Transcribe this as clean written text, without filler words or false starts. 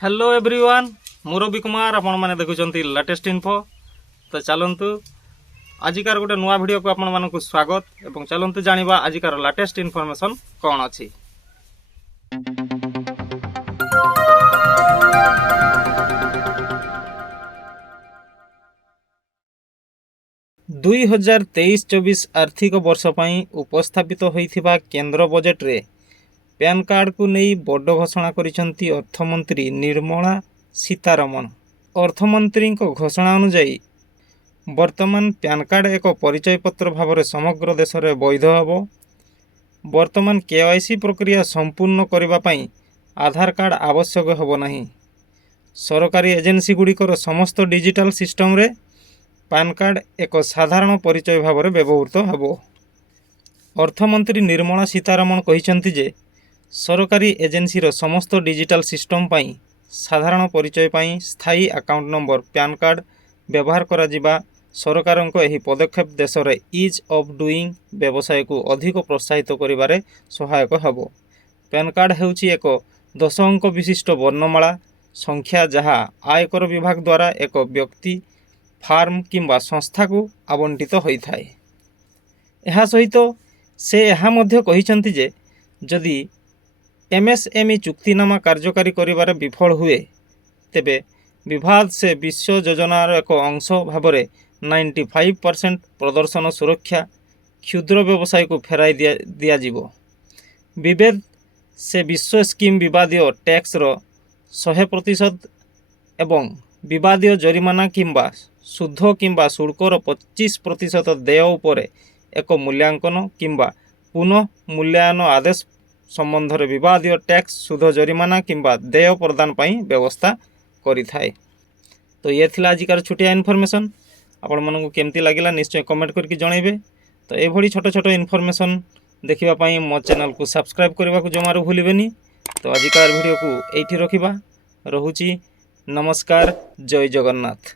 Hello everyone मु रवि कुमार आपण मैंने देखुं लेटेस्ट इनफो। तो चलतु आजिकार गोटे नुआ वीडियो को आपण मानक स्वागत एवं चलतु जानिबा आजिकार लेटेस्ट इनफॉरमेशन कौन अच्छी। 2023-24 आर्थिक वर्ष पई उपस्थापित होइथिबा केंद्र बजेट रे पैन कार्ड को नहीं बड़ घोषणा करिसेंती अर्थमंत्री निर्मला सीतारमण। अर्थमंत्री घोषणा अनुसार वर्तमान पैन कार्ड एक परिचय पत्र भाव में समग्र देश में वैध हेबो। वर्तमान केवाईसी प्रक्रिया संपूर्ण करने पई आधार कार्ड आवश्यक हेबो नहीं। सरकारी एजेंसी गुड़िकर समस्त डिजिटल सिस्टम रे पैन कार्ड एक साधारण परिचय भाव में व्यवहृत हेबो। अर्थमंत्री निर्मला सीतारमण कहिसेंती जे सरकारी एजेंसी रो समस्त डिजिटल सिस्टम पई साधारण परिचय पई स्थायी अकाउंट नंबर पैन कार्ड व्यवहार करा जिबा सरकार को यही पदक्षेप देश में इज ऑफ डूइंग व्यवसाय को अधिक प्रोत्साहित करिबारे सहायक हेबो। पैन कार्ड हेउची एक 10 अंक विशिष्ट वर्णमाला संख्या जहाँ आयकर विभाग द्वारा एक व्यक्ति फार्म किंबा संस्था को आवंटित होता है। यह सहित से यह मध्य कहिसेंती जे जदि एमएसएमई चुक्तिनामा कार्यकारी करिबारे विफल हुए तेबे विवाद से विश्व योजनार एक अंश भाव में 95% प्रदर्शन सुरक्षा क्षुद्र व्यवसाय को फेराई दियाजिबो। विभेद से विश्व स्कीम विवादीय टैक्स रो 100% एवं विवादीय जरिमाना किंबा शुद्ध किंबा शुल्कर 25% देय उपर एक मूल्यांकन किंबा पुनः मूल्यांकन आदेश संबंध में विवादीय टैक्स शुद्ध जरिमाना किंबा देय प्रदान पई व्यवस्था करि थाए। तो ये थिला आजिकार छोटिया इनफॉरमेशन आपण मानक केमती लागिला निश्चय कमेंट करके जनइबे। तो ये छोट छोट इनफॉरमेशन देखिबा पई मो चैनल को सब्सक्राइब करबा को जमारू भूलिबेनी। तो आजिकार वीडियो को एठी रखिबा। रहुची नमस्कार, जय जगन्नाथ।